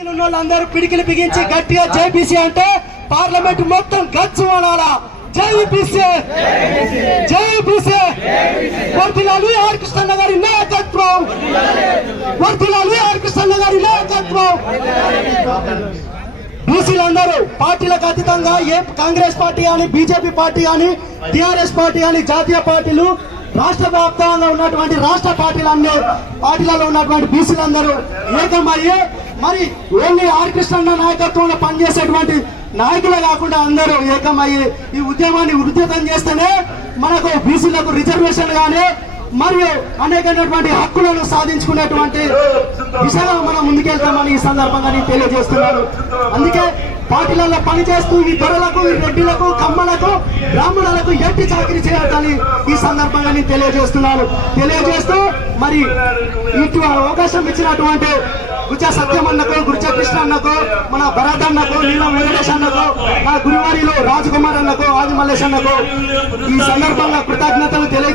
ఉన్న వాళ్ళందరూ పిడికిలు బిగించి గట్టిగా జేపీసీ అంటే పార్లమెంట్ మొత్తం గచ్చు అనాలా. జేపీసీ జేపీసీ వర్తిలాలు ఆర్ గారి నాయకత్వం. వర్తిలాలు ఆర్ గారి నాయకత్వం. బీసీలందరూ పార్టీలకు అతీతంగా ఏ కాంగ్రెస్ పార్టీ కానీ బీజేపీ పార్టీ కానీ టిఆర్ఎస్ పార్టీ కానీ జాతీయ పార్టీలు రాష్ట్ర వ్యాప్తంగా ఉన్నటువంటి రాష్ట్ర పార్టీలన్నీ పార్టీలలో ఉన్నటువంటి బీసీలందరూ ఏకమయ్యే మరి ఓన్లీ ఆర్ కృష్ణ నాయకత్వంలో పనిచేసేటువంటి నాయకులే కాకుండా అందరూ ఏకమయ్యి ఈ ఉద్యమాన్ని ఉధృతం చేస్తేనే మనకు బీసీలకు రిజర్వేషన్ కానీ మరియు అనేకమైనటువంటి హక్కులను సాధించుకునేటువంటి దిశగా మనం ముందుకెళ్తామని ఈ సందర్భంగా నేను తెలియజేస్తున్నాను. అందుకే పార్టీలలో పనిచేస్తూ ఈ దొరలకు ఈ రెడ్డిలకు కమ్మలకు బ్రాహ్మణులకు ఎట్టి చాకరీ చేయాలని ఈ సందర్భంగా నేను తెలియజేస్తున్నాను. తెలియజేస్తూ మరి ఇటు అవకాశం ఇచ్చినటువంటి గుచ్చ రామకృష్ణ అన్నకో మన భరత్ అన్నకో నీలం వెంకటేష్ అన్నకో మా గురువారిలో రాజకుమార్ అన్నకు ఆది మల్లేష్ అన్నకో ఈ సందర్భంగా కృతజ్ఞతలు తెలియ